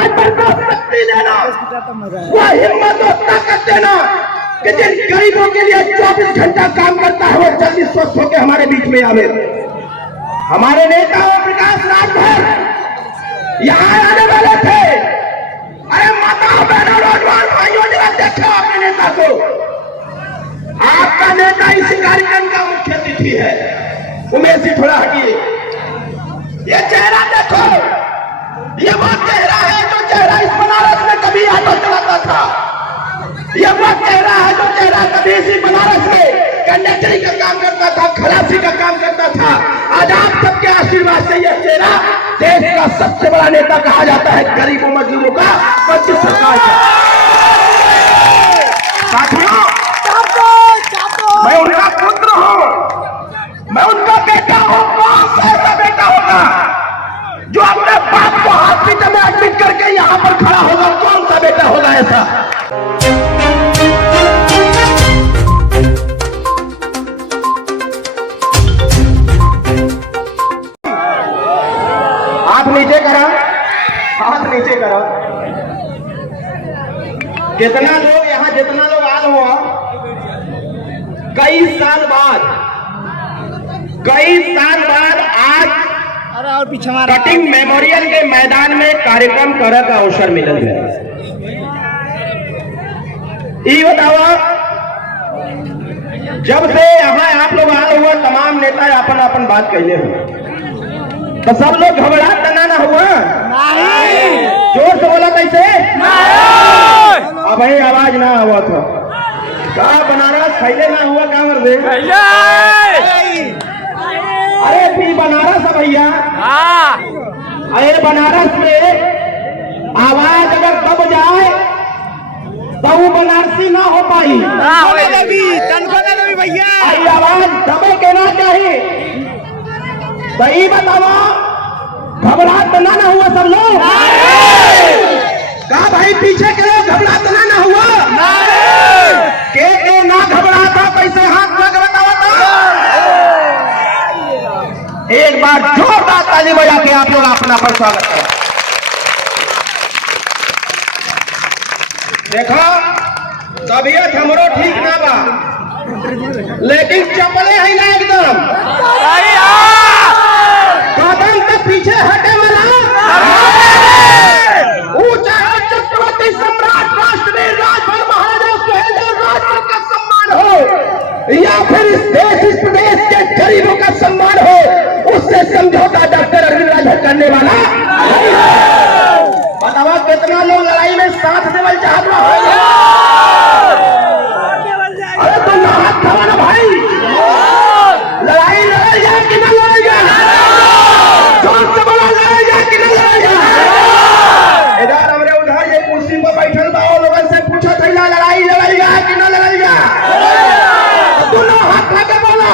राजभर को शक्ति देना, वह हिम्मत और ताकत देना कि जिन गरीबों के लिए 24 घंटा काम करता है वो जल्दी स्वस्थ होकर हमारे बीच में आवे। हमारे नेता ओम प्रकाश राजभर यहाँ आने वाले थे। अरे माताओं बहनों नौजवान भाइयों जरा देखो अपने नेता को। आपका नेता इस कार्यक्रम का मुख्य अतिथि है। उमेश जी थोड़ा हटिए, ये चेहरा देखो, ये वो चेहरा है जो चेहरा इस बनारस में कभी ऑटो चलाता था। ये वो चेहरा है जो चेहरा कभी इसी बनारस में कंडक्टरी का काम करता था, खलासी का काम करता था। आज आप सबके आशीर्वाद से यह चेहरा देश का सबसे बड़ा नेता कहा जाता है, गरीबों मजदूरों का राज्य सरकार का। साथियों, मैं उनका पुत्र हूं, मैं उनका बेटा हूं। कौन सा ऐसा बेटा होगा जो अपने बाप को हॉस्पिटल में एडमिट करके यहां पर खड़ा होगा? कौन सा बेटा होगा ऐसा? हाथ नीचे करा, हाथ नीचे करा। कितना लोग यहाँ, जितना लोग आल हुआ, कई साल बाद आज और पीछे कटिंग मेमोरियल के मैदान में कार्यक्रम करे का अवसर मिलल है। ये बताओ, जब से यहाँ आप लोग आए हुआ तमाम नेता अपन अपन बात कहले हो, तो सब लोग घबराहट तना ना हुआ? नहीं। जोर से बोला कैसे? अब ही आवाज ना हुआ था। कहा बनारस फैले ना हुआ? क्या कर दे? अरे भी बनारस है भैया। अरे बनारस में आवाज अगर दब जाए तो वो बनारसी ना हो पाई। भैया आवाज दबे के ना चाहिए। सही बताओ, घबराहट तना ना हुआ सब लोग? कहा भाई पीछे के लोग घबराहट तना ना हुआ? के ना घबराता कैसे हाथ में बतावा था? एक बार जोरदार ताली बजा के आप लोग अपना पर स्वागत करें। देखो, तबीयत हमरो ठीक ना बा, लेकिन चपले है ना एकदम। कदम के पीछे हटे वाला ऊंचा चक्रवर्ती सम्राट राष्ट्रवीर राजभर महाराजा सुहेलदेव राजभर का सम्मान हो या फिर इस देश इस प्रदेश के गरीबों का सम्मान हो, उससे समझौता डॉक्टर अरविंद राजभर करने वाला नहीं है। बताओ कितना लोग लड़ाई में साथ देवल चाहत रहा? अरे तुम हाथ खड़ा ना भाई, लड़ाई लड़ाई जाए कि ना लड़ाई जाए? जोर से बोला, लड़ाई जाए कि ना लड़ाई जाए? इधर हमरे उधर ये कुर्सी पर बैठल बा, लोगों से पूछा था लड़ाई लड़ाई जाए कि ना लड़ाई जाए? दोनों हाथ लगा बोला,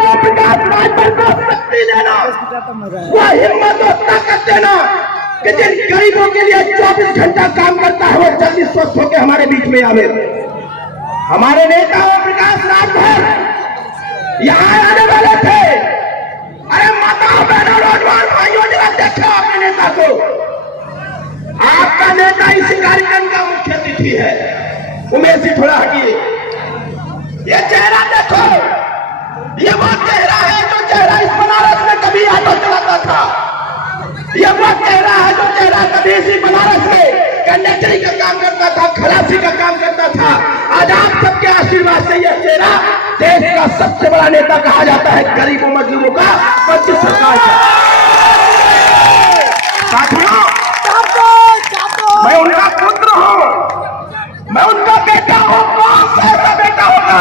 ओम प्रकाश राजभर को शक्ति देना, वह हिम्मत और ताकत देना कि जिन गरीबों के लिए 24 घंटा काम करता है वो जल्दी स्वस्थ होकर हमारे बीच में आवे। हमारे नेता ओम प्रकाश राजभर यहाँ आने वाले थे। अरे माताओं बहनों नौजवान भाइयों जरा देखो अपने नेता को। आपका नेता इस कार्यक्रम का मुख्य अतिथि है। उमेश जी थोड़ा हटिए, ये चेहरा देखो, ये वो चेहरा है जो चेहरा इस बनारस में कभी ऑटो चलाता था। ये वो चेहरा है जो चेहरा कभी इसी बनारस में कंडक्टरी का काम करता था, खलासी का काम करता था। आज आप सबके आशीर्वाद से यह चेहरा देश का सबसे बड़ा नेता कहा जाता है, गरीबों मजदूरों का राज्य सरकार का। साथियों, मैं उनका पुत्र हूं, मैं उनका बेटा हूं। कौन सा ऐसा बेटा होगा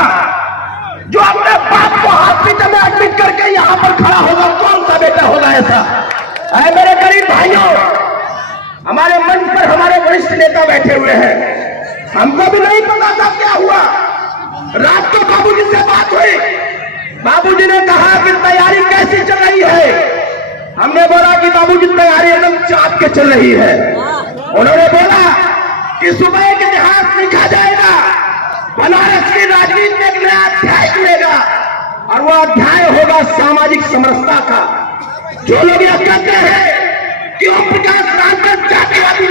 जो अपने बाप को हॉस्पिटल में एडमिट करके यहां पर खड़ा होगा? कौन सा बेटा होगा ऐसा? अरे मेरे गरीब भाइयों, हमारे मंच पर हमारे वरिष्ठ नेता बैठे हुए हैं। हमको भी नहीं पता था क्या हुआ। रात को बाबूजी से बात हुई, बाबूजी ने कहा कि तैयारी कैसी चल रही है? हमने बोला कि बाबूजी तैयारी एकदम चाप के चल रही है। उन्होंने बोला कि सुबह एक इतिहास लिखा जाएगा, बनारस की राजनीति में एक नया अध्याय जुड़ेगा और वह अध्याय होगा सामाजिक समरसता का। जो लोग यह कहते हैं कि ओम प्रकाश राजभर जातिवादी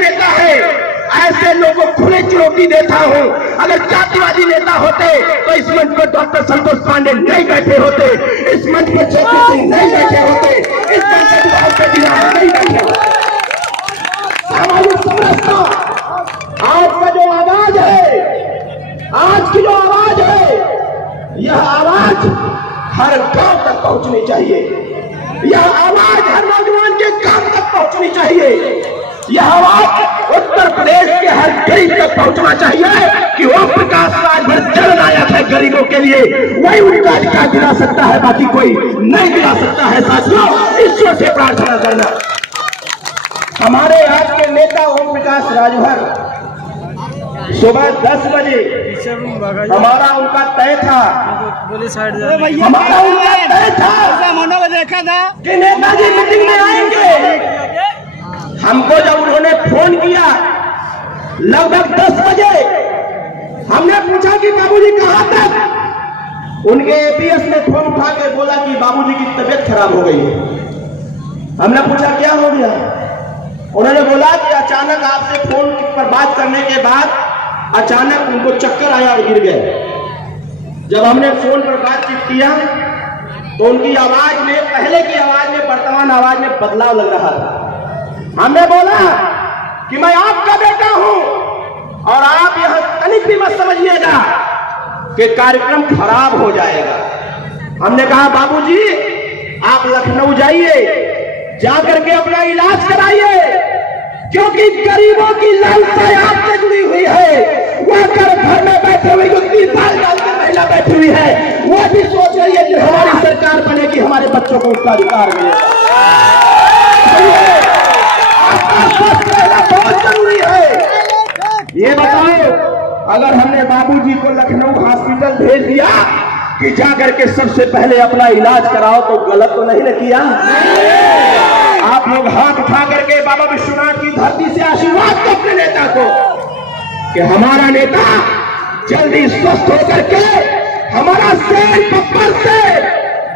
चुनौती देता हूँ, अगर जातिवादी नेता होते तो इस मंच पर डॉक्टर संतोष पांडे नहीं बैठे होते, इस मंच पर चेतन सिंह नहीं बैठे होते, इस मंच पर नहीं बैठे होते। सामाजिक समरसता आज का जो आवाज है, आज की जो आवाज है, यह आवाज हर गांव तक पहुंचनी चाहिए, यह आवाज हर नौजवान के काम तक पहुंचनी चाहिए, यह आवाज उत्तर प्रदेश के हर गरीब तक पहुंचना चाहिए कि ओम प्रकाश राजभर जननायक है गरीबों के लिए, वही उनका अधिकार दिला सकता है, बाकी कोई नहीं दिला सकता है। साथियों, ईश्वर से प्रार्थना करना। हमारे आज के नेता ओम प्रकाश राजभर सुबह 10 बजे हमारा उनका तय था, हमारा उनका तय था मनो को देखा था कि नेताजी मीटिंग में आएंगे। हमको जब उन्होंने फोन किया लगभग 10 बजे, हमने पूछा कि बाबूजी कहां तक? उनके एपीएस ने फोन उठा के बोला कि बाबूजी की तबीयत खराब हो गई है। हमने पूछा क्या हो गया? उन्होंने बोला कि अचानक आपसे फोन पर बात करने के बाद अचानक उनको चक्कर आया और गिर गए। जब हमने फोन पर बातचीत किया तो उनकी आवाज में, पहले की आवाज में वर्तमान आवाज में बदलाव लग रहा था। हमने बोला कि मैं आपका बेटा हूं और आप यह तनिक भी मत समझिएगा कि कार्यक्रम खराब हो जाएगा। हमने कहा बाबूजी आप लखनऊ जाइए, जाकर के अपना इलाज कराइए, क्योंकि गरीबों की लालसा आपसे जुड़ी हुई है। वह घर में बैठे हुए जो 3 साल डालकर महिला बैठी हुई है, वह भी सोच रही है कि हमारी सरकार बनेगी, हमारे बच्चों को उसका अधिकार मिलेगा। बहुत जरूरी है। ये बताओ, अगर हमने बाबूजी को लखनऊ हॉस्पिटल भेज दिया कि जाकर के सबसे पहले अपना इलाज कराओ, तो गलत तो नहीं न किया? आप लोग हाथ उठा करके बाबा विश्वनाथ की धरती से आशीर्वाद दो अपने नेता को कि हमारा नेता जल्दी स्वस्थ होकर के, हमारा शेर पप्पर से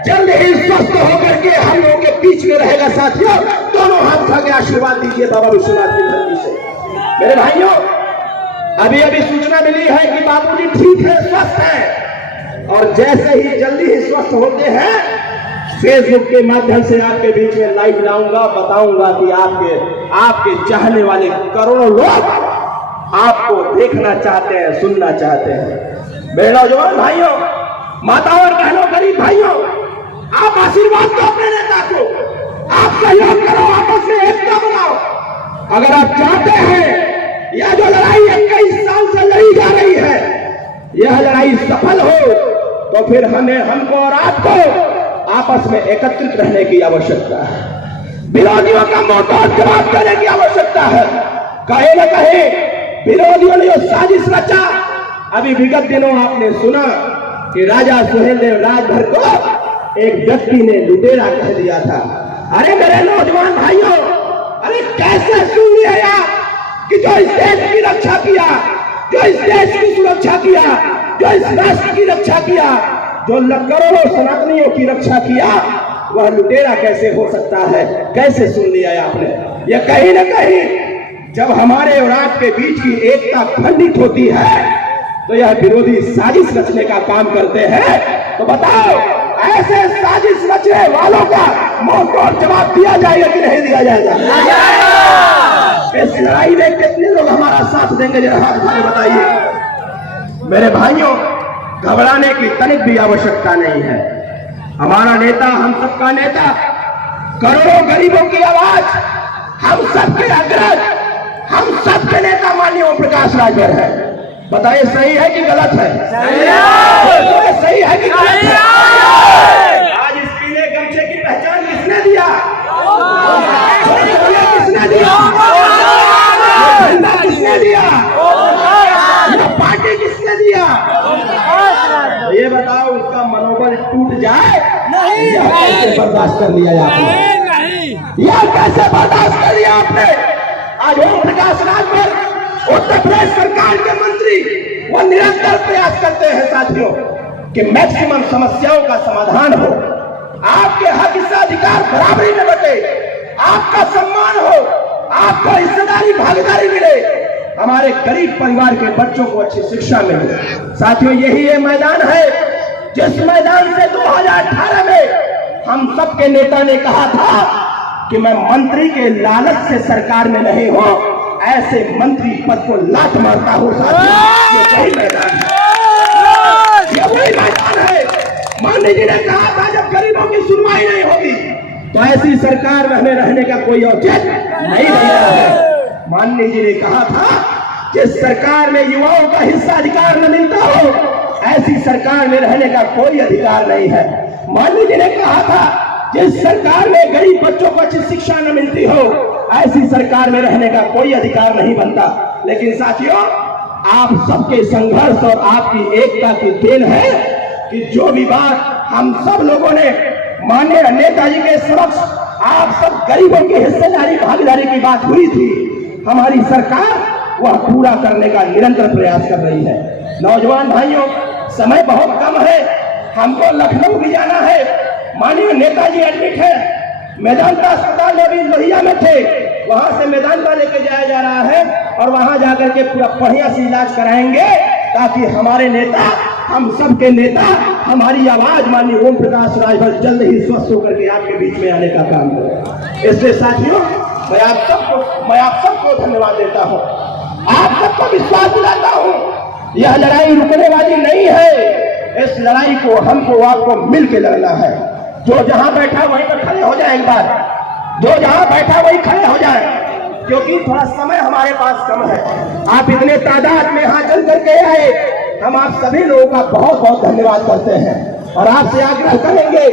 जल्द ही स्वस्थ होकर के हम लोगों के बीच में रहेगा। साथियों, दोनों हाथ उठा के आशीर्वाद दीजिए बाबा विश्वनाथ की धरती से। मेरे भाइयों, अभी अभी सूचना मिली है कि बाबूजी ठीक है, स्वस्थ है, और जैसे ही जल्दी ही स्वस्थ होते हैं, फेसबुक के माध्यम से आपके बीच में लाइव लाऊंगा, बताऊंगा कि आपके चाहने वाले करोड़ों लोग आपको देखना चाहते हैं, सुनना चाहते हैं। मेरे नौजवान भाइयों, माताओं और बहनों, गरीब भाइयों, आप आशीर्वाद दो अपने नेता को, आप सहयोग करो, आपस में एकता बनाओ। अगर आप चाहते हैं यह जो लड़ाई 21 साल से लड़ी जा रही है, यह लड़ाई सफल हो, तो फिर हमको और आपको आपस में एकत्रित रहने की आवश्यकता है। विरोधियों का मुंहतोड़ जवाब देने की आवश्यकता है। कहे न कहे विरोधियों ने जो साजिश रचा, अभी विगत दिनों आपने सुना कि राजा सुहेलदेव राजभर को एक व्यक्ति ने लुटेरा कह दिया था। अरे मेरे नौजवान भाइयों, अरे कैसे सुन लिया यार कि जो इस देश की रक्षा किया, जो इस देश की सुरक्षा किया, जो इस राष्ट्र की रक्षा किया, जो करोड़ों सनातनियों की रक्षा किया, वह लुटेरा कैसे हो सकता है? कैसे सुन लिया आपने? यह कहीं न कहीं जब हमारे और आपके बीच की एकता खंडित होती है तो यह विरोधी साजिश रचने का काम करते हैं। तो बताओ, ऐसे साजिश रचने वालों का मुंहतोड़ जवाब दिया जाएगा कि नहीं दिया जाएगा? इस लड़ाई में कितने लोग हमारा साथ देंगे, जरा हाथ उठा के बताइए। मेरे भाइयों, घबराने की तनिक भी आवश्यकता नहीं है। हमारा नेता, हम सबका नेता, करोड़ों गरीबों की आवाज, हम सबके अग्रज, हम सबके नेता माननीय ओम प्रकाश राजभर है। बताइए सही है कि गलत है? सही है कि गलत है? आज इस पीले गमछे की पहचान किसने दिया? किसने दिया? किसने दिया? पार्टी किसने दिया? ये बताओ, उसका मनोबल टूट जाए यह कैसे बर्दाश्त कर लिया आपने? यह कैसे बर्दाश्त कर लिया आपने? आज ओम प्रकाश राजभर उत्तर प्रदेश सरकार के मंत्री, वो निरंतर प्रयास करते हैं साथियों कि मैक्सिमम समस्याओं का समाधान हो, आपके हक हिस्साधिकार बराबरी में बटे, आपका सम्मान हो, आपको हिस्सेदारी भागीदारी मिले। हमारे गरीब परिवार के बच्चों को अच्छी शिक्षा मिले। साथियों, यही ये मैदान है जिस मैदान से 2018 में हम सबके नेता ने कहा था कि मैं मंत्री के लालच से सरकार में नहीं हूं, ऐसे मंत्री पद को लात मारता हूं। साथियों, ये वही मैदान है, ये वही मैदान है। माननीय जी ने कहा था जब गरीबों की सुनवाई नहीं होगी तो ऐसी सरकार में हमें रहने का कोई औचित्य नहीं बनता है। माननीय जी ने कहा था जिस सरकार में युवाओं का हिस्सा अधिकार न मिलता हो, ऐसी सरकार में रहने का कोई अधिकार नहीं है। माननीय जी ने कहा था जिस सरकार में गरीब बच्चों को अच्छी शिक्षा न मिलती हो, ऐसी सरकार में रहने का कोई अधिकार नहीं बनता। लेकिन साथियों, आप सबके संघर्ष और आपकी एकता की देन है कि जो भी बात हम सब लोगों ने माननीय नेताजी के समक्ष आप सब गरीबों की हिस्सेदारी भागीदारी की बात हुई थी, हमारी सरकार वह पूरा करने का निरंतर प्रयास कर रही है। नौजवान भाइयों, समय बहुत कम है, हमको लखनऊ भी जाना है। माननीय नेताजी एडमिट है, मेदांता अस्पताल में भी लोहिया में थे, वहां से मेदांता लेके जाया जा रहा है और वहां जाकर के पूरा बढ़िया से इलाज कराएंगे ताकि हमारे नेता, हम सबके नेता, हमारी आवाज माननीय ओम प्रकाश राजभर जल्द ही स्वस्थ होकर के आपके बीच में आने का काम करें। इसलिए साथियों, मैं आप सबको धन्यवाद देता हूं, आप सबको विश्वास दिलाता हूं, यह लड़ाई रुकने वाली नहीं है। इस लड़ाई को हमको आपको मिलकर लड़ना है। जो जहां बैठा वहीं पर खड़े हो जाए, एक बार जो जहां बैठा वहीं खड़े हो जाए, क्योंकि थोड़ा समय हमारे पास कम है। आप इतने तादाद में यहाँ चल करके आए, हम आप सभी लोगों का बहुत बहुत धन्यवाद करते हैं और आपसे आग्रह करेंगे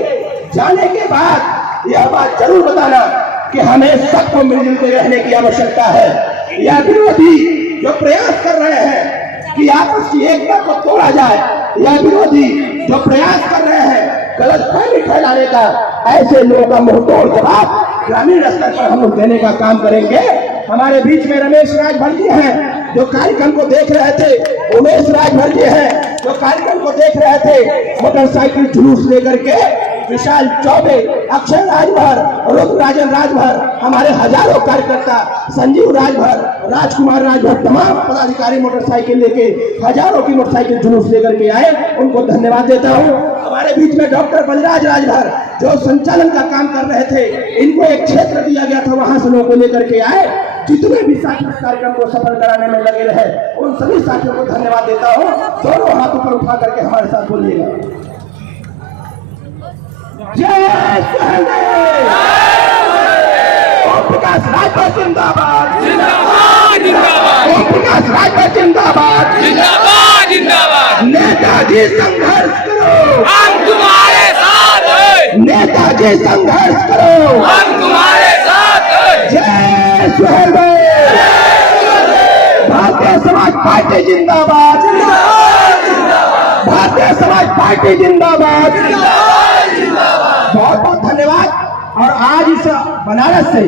जाने के बाद यह बात जरूर बताना कि हमें सबको मिलजुल के रहने की आवश्यकता है। यह विरोधी जो प्रयास कर रहे हैं कि आपस की एकता को तोड़ा जाए, यह विरोधी जो प्रयास कर रहे हैं गलतफहमी फैलाने का, ऐसे लोगों का मुंह तोड़ जवाब ग्रामीण स्तर पर हम लोग देने का काम करेंगे। हमारे बीच में रमेश राजभर जी हैं जो कार्यक्रम को देख रहे थे, उमेश राजभर जी हैं जो कार्यक्रम को देख रहे थे, मोटरसाइकिल जुलूस लेकर के विशाल चौबे, अक्षय राजभर, रुद्रराजन राजभर, हमारे हजारों कार्यकर्ता, संजीव राजभर, राजकुमार राजभर, तमाम पदाधिकारी मोटरसाइकिल लेके हजारों की मोटरसाइकिल जुलूस लेकर के आए, उनको धन्यवाद देता हूँ। हमारे बीच में डॉक्टर बलराज राजभर जो संचालन का काम कर रहे थे, इनको एक क्षेत्र दिया गया था, वहां से लोगों को लेकर के आए। जितने भी साथी इस कार्यक्रम को सफल कराने में लगे रहे, उन सभी साथियों को धन्यवाद देता हूँ। दोनों हाथों पर उठा करके हमारे साथ बोलिएगा, जय सहदेव। ओम प्रकाश राजभर जिंदाबाद, जिंदाबाद जिंदाबाद, ओम प्रकाश राजभर जिंदाबाद, जिंदाबाद जिंदाबाद। नेताजी संघर्ष करो, हम तुम्हारे साथ हैं, नेताजी संघर्ष करो, हम तुम्हारे साथ हैं। जय सहदेव। भारतीय समाज पार्टी जिंदाबाद, भारतीय समाज पार्टी जिंदाबाद। बहुत बहुत धन्यवाद। और आज इस बनारस से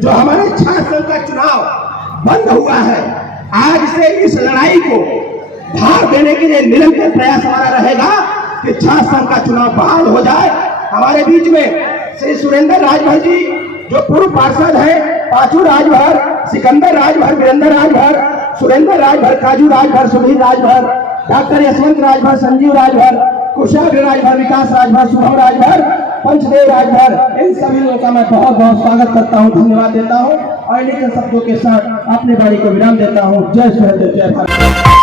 जो हमारे छात्र संघ का चुनाव बंद हुआ है, आज से इस लड़ाई को धार देने के लिए निरंतर प्रयास हमारा रहेगा कि छात्र संघ का चुनाव बहाल हो जाए। हमारे बीच में श्री सुरेंद्र राजभर जी जो पूर्व पार्षद हैं, पांचू राजभर, सिकंदर राजभर, वीरेंद्र राजभर, सुरेंद्र राजभर, काजू राजभर, सुधीर राजभर, डॉक्टर यशवंत राजभर, संजीव राजभर, कुशाग्र राजभर, विकास राजभर, शुभम राजभर, पंचदेव राजभर, इन सभी लोगों का मैं बहुत बहुत स्वागत करता हूं, धन्यवाद देता हूं और इन्हीं शब्दों के साथ अपने वाणी को विराम देता हूं। जय सहदेव, जय भारत।